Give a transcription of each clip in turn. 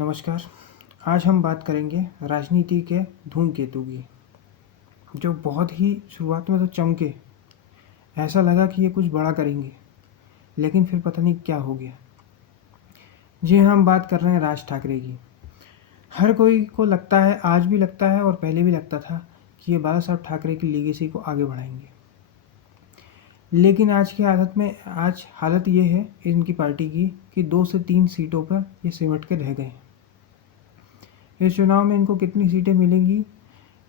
नमस्कार। आज हम बात करेंगे राजनीति के धूमकेतु की, जो बहुत ही शुरुआत में तो चमके, ऐसा लगा कि ये कुछ बड़ा करेंगे, लेकिन फिर पता नहीं क्या हो गया। जी हाँ, हम बात कर रहे हैं राज ठाकरे की। हर कोई को लगता है, आज भी लगता है और पहले भी लगता था कि ये बाला साहब ठाकरे की लीगेसी को आगे बढ़ाएंगे। लेकिन आज हालत ये है इनकी पार्टी की कि 2 से 3 सीटों पर ये सिमट के रह गए। इस चुनाव में इनको कितनी सीटें मिलेंगी,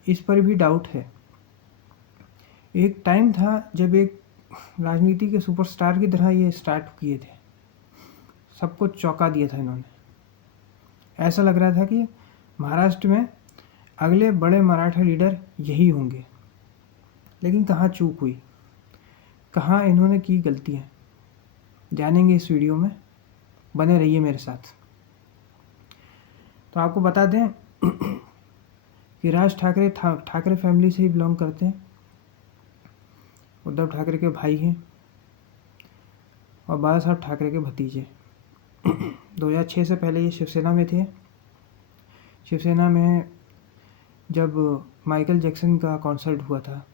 इस पर भी डाउट है। एक टाइम था जब एक राजनीति के सुपरस्टार की तरह ये स्टार्ट किए थे, सबको चौंका दिया था इन्होंने। ऐसा लग रहा था कि महाराष्ट्र में अगले बड़े मराठा लीडर यही होंगे। लेकिन कहाँ चूक हुई, कहाँ इन्होंने की गलतियाँ, जानेंगे इस वीडियो में। बने रहिए मेरे साथ। तो आपको बता दें कि राज ठाकरे ठाकरे फैमिली से ही बिलोंग करते हैं। उद्धव ठाकरे के भाई हैं और बाला साहब ठाकरे के भतीजे। 2006 से पहले ये शिवसेना में थे। शिवसेना में जब माइकल जैक्सन का कॉन्सर्ट हुआ था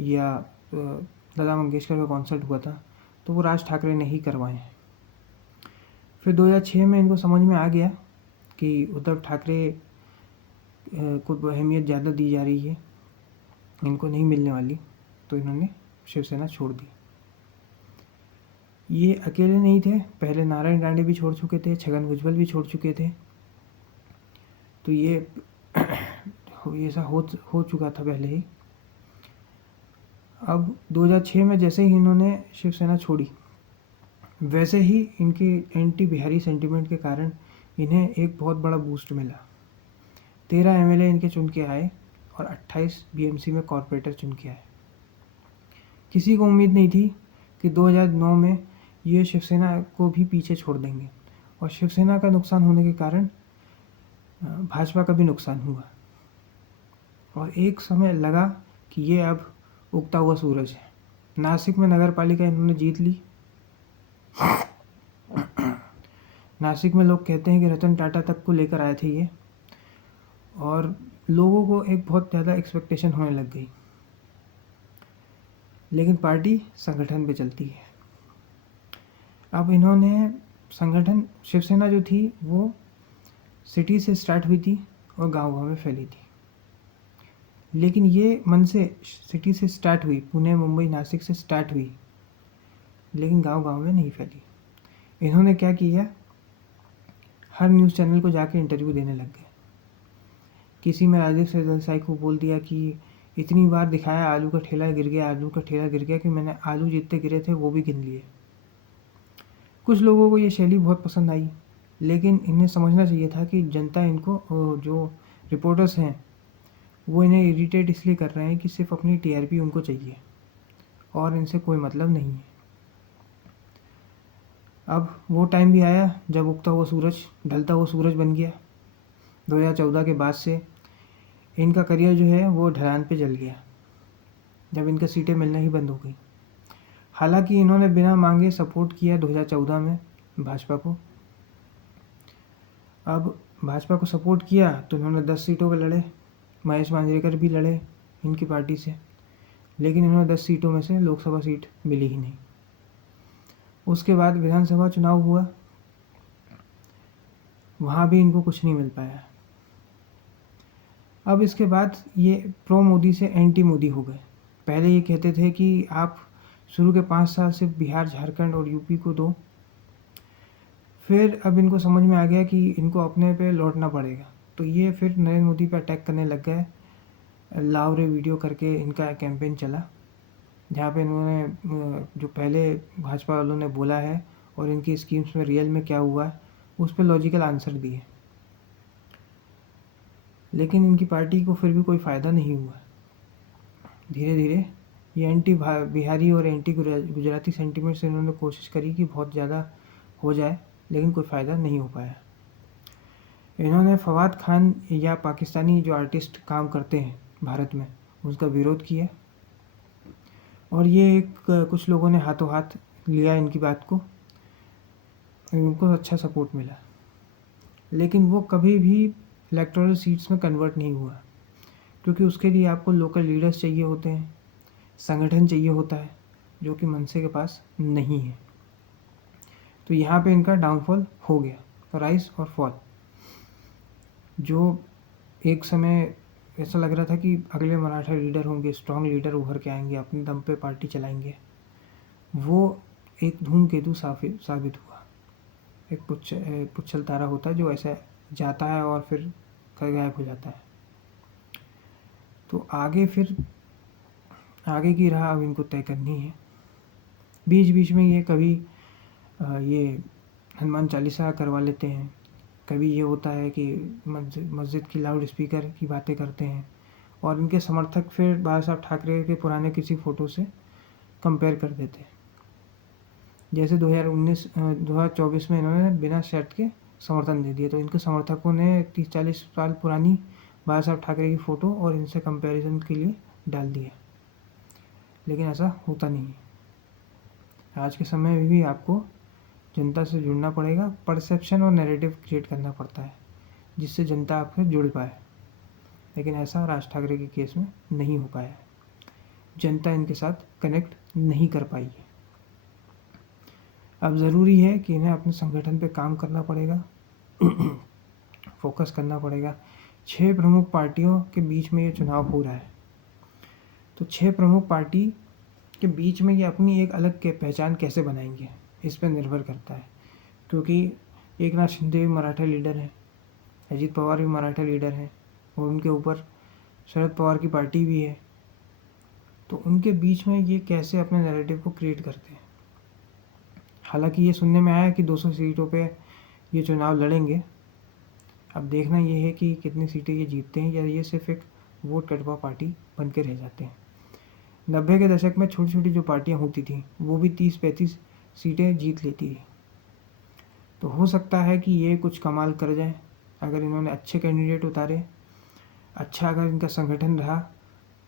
या लता मंगेशकर का कॉन्सर्ट हुआ था, तो वो राज ठाकरे ने ही करवाए हैं। फिर 2006 में इनको समझ में आ गया कि उद्धव ठाकरे को अहमियत ज़्यादा दी जा रही है, इनको नहीं मिलने वाली, तो इन्होंने शिवसेना छोड़ दी। ये अकेले नहीं थे, पहले नारायण राणे भी छोड़ चुके थे, छगन भुजबल भी छोड़ चुके थे। तो ये ऐसा हो चुका था पहले ही। अब 2006 में जैसे ही इन्होंने शिवसेना छोड़ी, वैसे ही इनके एंटी बिहारी सेंटिमेंट के कारण इन्हें एक बहुत बड़ा बूस्ट मिला। 13 एमएलए इनके चुन के आए और 28 बीएमसी में कॉरपोरेटर चुन के आए। किसी को उम्मीद नहीं थी कि 2009 में ये शिवसेना को भी पीछे छोड़ देंगे, और शिवसेना का नुकसान होने के कारण भाजपा का भी नुकसान हुआ। और एक समय लगा कि ये अब उगता हुआ सूरज है। नासिक में नगर पालिका इन्होंने जीत ली। नासिक में लोग कहते हैं कि रतन टाटा तक को लेकर आए थे ये, और लोगों को एक बहुत ज़्यादा एक्सपेक्टेशन होने लग गई। लेकिन पार्टी संगठन पे चलती है। अब इन्होंने संगठन, शिवसेना जो थी वो सिटी से स्टार्ट हुई थी और गांव-गांव में फैली थी। लेकिन ये मन से सिटी से स्टार्ट हुई, पुणे, मुंबई, नासिक से स्टार्ट हुई, लेकिन गांव-गांव में नहीं फैली। इन्होंने क्या किया, हर न्यूज़ चैनल को जाके इंटरव्यू देने लग गए। किसी में राजीव सरदेसाई को बोल दिया कि इतनी बार दिखाया आलू का ठेला गिर गया, आलू का ठेला गिर गया, कि मैंने आलू जितने गिरे थे वो भी गिन लिए। कुछ लोगों को ये शैली बहुत पसंद आई, लेकिन इन्हें समझना चाहिए था कि जनता इनको, जो रिपोर्टर्स हैं वो इन्हें इरिटेट इसलिए कर रहे हैं कि सिर्फ अपनी टीआरपी उनको चाहिए और इनसे कोई मतलब नहीं है। अब वो टाइम भी आया जब उगता हुआ सूरज ढलता हुआ सूरज बन गया। 2014 के बाद से इनका करियर जो है वो ढलान पे चल गया, जब इनका सीटें मिलना ही बंद हो गई। हालांकि इन्होंने बिना मांगे सपोर्ट किया 2014 में भाजपा को। अब भाजपा को सपोर्ट किया तो इन्होंने 10 सीटों पर लड़े, महेश मांजरेकर भी लड़े इनकी पार्टी से, लेकिन इन्होंने 10 सीटों में से लोकसभा सीट मिली ही नहीं। उसके बाद विधानसभा चुनाव हुआ, वहाँ भी इनको कुछ नहीं मिल पाया। अब इसके बाद ये प्रो मोदी से एंटी मोदी हो गए। पहले ये कहते थे कि आप शुरू के 5 साल सिर्फ बिहार, झारखंड और यूपी को दो। फिर अब इनको समझ में आ गया कि इनको अपने पे लौटना पड़ेगा, तो ये फिर नरेंद्र मोदी पे अटैक करने लग गए। लाव रे वीडियो करके इनका कैंपेन चला, जहाँ पे इन्होंने जो पहले भाजपा वालों ने बोला है और इनकी स्कीम्स में रियल में क्या हुआ है उस पर लॉजिकल आंसर दिए। लेकिन इनकी पार्टी को फिर भी कोई फ़ायदा नहीं हुआ। धीरे धीरे ये एंटी बिहारी और एंटी गुजराती सेंटीमेंट से इन्होंने कोशिश करी कि बहुत ज़्यादा हो जाए, लेकिन कोई फ़ायदा नहीं हो पाया। इन्होंने फवाद खान या पाकिस्तानी जो आर्टिस्ट काम करते हैं भारत में, उसका विरोध किया, और ये कुछ लोगों ने हाथों हाथ लिया इनकी बात को, इनको अच्छा सपोर्ट मिला। लेकिन वो कभी भी इलेक्टोरल सीट्स में कन्वर्ट नहीं हुआ, क्योंकि उसके लिए आपको लोकल लीडर्स चाहिए होते हैं, संगठन चाहिए होता है, जो कि मनसे के पास नहीं है। तो यहाँ पे इनका डाउनफॉल हो गया, राइज और फॉल। जो एक समय ऐसा लग रहा था कि अगले मराठा लीडर होंगे, स्ट्रॉन्ग लीडर उभर के आएंगे, अपने दम पे पार्टी चलाएंगे, वो एक धूमकेतु साबित हुआ। एक पुच्छल तारा होता है जो ऐसा जाता है और फिर गायब हो जाता है। तो आगे की राह अब इनको तय करनी है। बीच बीच में ये कभी ये हनुमान चालीसा करवा लेते हैं, कभी ये होता है कि मस्जिद की लाउड स्पीकर की बातें करते हैं, और इनके समर्थक फिर बाला साहब ठाकरे के पुराने किसी फ़ोटो से कंपेयर कर देते हैं। जैसे 2024 में इन्होंने बिना शर्त के समर्थन दे दिया, तो इनके समर्थकों ने 30-40 साल पुरानी बाला साहब ठाकरे की फ़ोटो और इनसे कंपैरिजन के लिए डाल दिया। लेकिन ऐसा होता नहीं है। आज के समय में भी आपको जनता से जुड़ना पड़ेगा, परसेप्शन और नैरेटिव क्रिएट करना पड़ता है, जिससे जनता आपसे जुड़ पाए। लेकिन ऐसा राज ठाकरे के केस में नहीं हो पाया है। जनता इनके साथ कनेक्ट नहीं कर पाई है। अब ज़रूरी है कि इन्हें अपने संगठन पे काम करना पड़ेगा, फोकस करना पड़ेगा। 6 प्रमुख पार्टियों के बीच में ये चुनाव हो रहा है, तो 6 प्रमुख पार्टी के बीच में ये अपनी एक अलग के पहचान कैसे बनाएंगे, इस पर निर्भर करता है। क्योंकि एकनाथ शिंदे भी मराठा लीडर हैं, अजीत पवार भी मराठा लीडर हैं, और उनके ऊपर शरद पवार की पार्टी भी है। तो उनके बीच में ये कैसे अपने नैरेटिव को क्रिएट करते हैं। हालांकि ये सुनने में आया कि 200 सीटों पे ये चुनाव लड़ेंगे। अब देखना ये है कि कितनी सीटें ये जीतते हैं, या ये सिर्फ एक वोट कटवा पार्टी बन के रह जाते हैं। 90 के दशक में छोटी छोटी जो पार्टियां होती थी वो भी 30-35 सीटें जीत लेती थी। तो हो सकता है कि ये कुछ कमाल कर जाए अगर इन्होंने अच्छे कैंडिडेट उतारे, अच्छा अगर इनका संगठन रहा,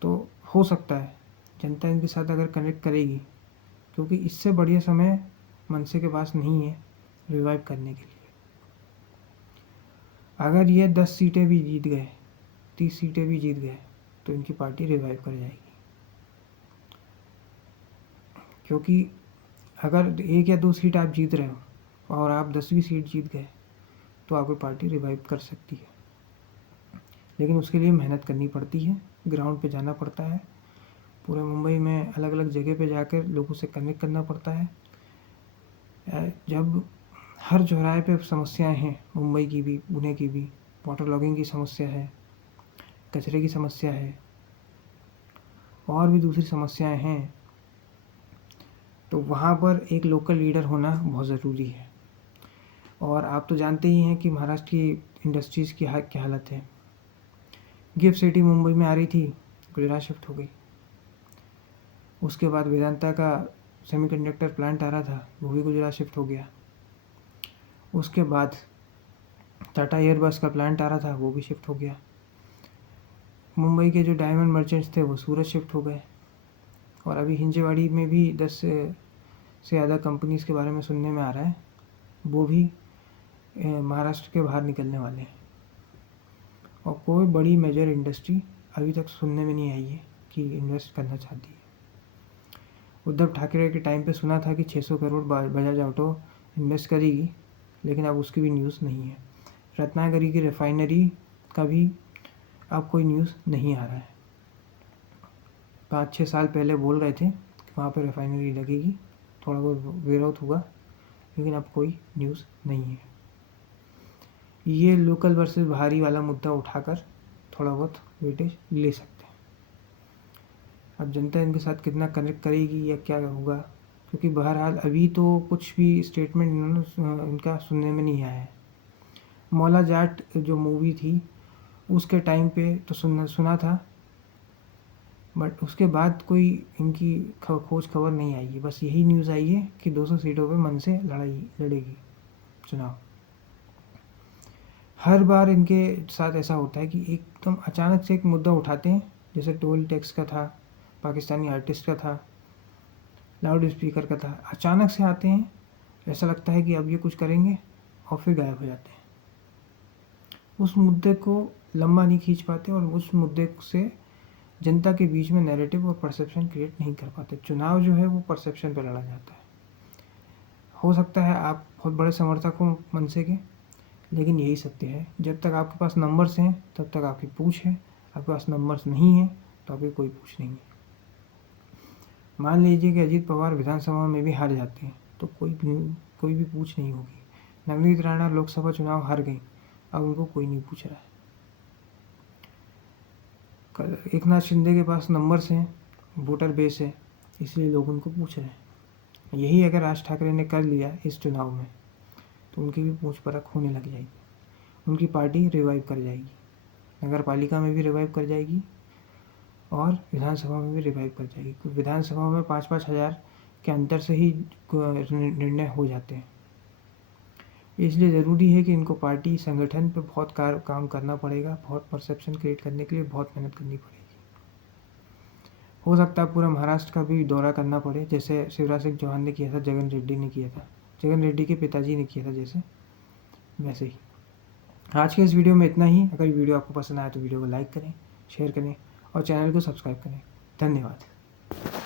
तो हो सकता है जनता इनके साथ अगर कनेक्ट करेगी, क्योंकि इससे बढ़िया समय मनसे के पास नहीं है रिवाइव करने के लिए। अगर ये 10 सीटें भी जीत गए, 30 सीटें भी जीत गए, तो इनकी पार्टी रिवाइव कर जाएगी। क्योंकि अगर 1 या 2 सीट आप जीत रहे हो और आप 10वीं सीट जीत गए, तो आपकी पार्टी रिवाइव कर सकती है। लेकिन उसके लिए मेहनत करनी पड़ती है, ग्राउंड पे जाना पड़ता है, पूरे मुंबई में अलग अलग जगह पे जाकर लोगों से कनेक्ट करना पड़ता है। जब हर चौराहे पे समस्याएं हैं, मुंबई की भी, पुणे की भी, वाटर लॉगिंग की समस्या है, कचरे की समस्या है, और भी दूसरी समस्याएं हैं, तो वहाँ पर एक लोकल लीडर होना बहुत ज़रूरी है। और आप तो जानते ही हैं कि महाराष्ट्र की इंडस्ट्रीज़ की क्या हालत है। गिफ्ट सिटी मुंबई में आ रही थी, गुजरात शिफ्ट हो गई। उसके बाद वेदांता का सेमीकंडक्टर प्लांट आ रहा था, वो भी गुजरात शिफ्ट हो गया। उसके बाद टाटा एयरबस का प्लांट आ रहा था, वो भी शिफ्ट हो गया। मुंबई के जो डायमंड मर्चेंट्स थे वो सूरत शिफ्ट हो गए। और अभी हिंजेवाड़ी में भी 10 से ज़्यादा कंपनीज़ के बारे में सुनने में आ रहा है, वो भी महाराष्ट्र के बाहर निकलने वाले हैं। और कोई बड़ी मेजर इंडस्ट्री अभी तक सुनने में नहीं आई है कि इन्वेस्ट करना चाहती है। उद्धव ठाकरे के टाइम पे सुना था कि 600 करोड़ बजाज ऑटो इन्वेस्ट करेगी, लेकिन अब उसकी भी न्यूज़ नहीं है। रत्नागिरी की रिफाइनरी का भी अब कोई न्यूज़ नहीं आ रहा है। 5-6 साल पहले बोल रहे थे कि वहाँ पर रिफाइनरी लगेगी, थोड़ा बहुत विरोध हुआ, लेकिन अब कोई न्यूज़ नहीं है। ये लोकल वर्सेस बाहरी वाला मुद्दा उठाकर थोड़ा बहुत वेटेज ले सकते हैं। अब जनता इनके साथ कितना कनेक्ट करेगी या क्या होगा, क्योंकि बहरहाल अभी तो कुछ भी स्टेटमेंट इनका सुनने में नहीं आया है। मौला जाट जो मूवी थी उसके टाइम पे तो सुना था, बट उसके बाद कोई इनकी खोज खबर नहीं आई है। बस यही न्यूज़ आई है कि 200 सीटों पे मन से लड़ेगी चुनाव। हर बार इनके साथ ऐसा होता है कि एकदम अचानक से एक मुद्दा उठाते हैं, जैसे टोल टैक्स का था, पाकिस्तानी आर्टिस्ट का था, लाउड स्पीकर का था। अचानक से आते हैं, ऐसा लगता है कि अब ये कुछ करेंगे और फिर गायब हो जाते हैं। उस मुद्दे को लंबा नहीं खींच पाते और उस मुद्दे से जनता के बीच में नैरेटिव और परसेप्शन क्रिएट नहीं कर पाते। चुनाव जो है वो परसेप्शन पर लड़ा जाता है। हो सकता है आप बहुत बड़े समर्थक हो मनसे के, लेकिन यही सत्य है, जब तक आपके पास नंबर्स हैं तब तक आपकी पूछ है, आपके पास नंबर्स नहीं है तो आपकी कोई पूछ नहीं है। मान लीजिए कि अजीत पवार विधानसभा में भी हार जाते हैं तो कोई भी पूछ नहीं होगी। नवनीत राणा लोकसभा चुनाव हार गई, अब उनको कोई नहीं पूछ रहा है। एकनाथ शिंदे के पास नंबर्स हैं, वोटर बेस है, इसलिए लोग उनको पूछ रहे हैं। यही अगर राज ठाकरे ने कर लिया इस चुनाव में तो उनकी भी पूछ परख होने लग जाएगी, उनकी पार्टी रिवाइव कर जाएगी, नगर पालिका में भी रिवाइव कर जाएगी और विधानसभा में भी रिवाइव कर जाएगी। क्योंकि विधानसभा में 5-5 हज़ार के अंतर से ही निर्णय हो जाते हैं। इसलिए ज़रूरी है कि इनको पार्टी संगठन पे बहुत काम करना पड़ेगा, बहुत परसेप्शन क्रिएट करने के लिए बहुत मेहनत करनी पड़ेगी। हो सकता है पूरा महाराष्ट्र का भी दौरा करना पड़े, जैसे शिवराज सिंह चौहान ने किया था, जगन रेड्डी ने किया था, जगन रेड्डी के पिताजी ने किया था, जैसे वैसे ही। आज के इस वीडियो में इतना ही। अगर वीडियो आपको पसंद आया तो वीडियो को लाइक करें, शेयर करें और चैनल को सब्सक्राइब करें। धन्यवाद।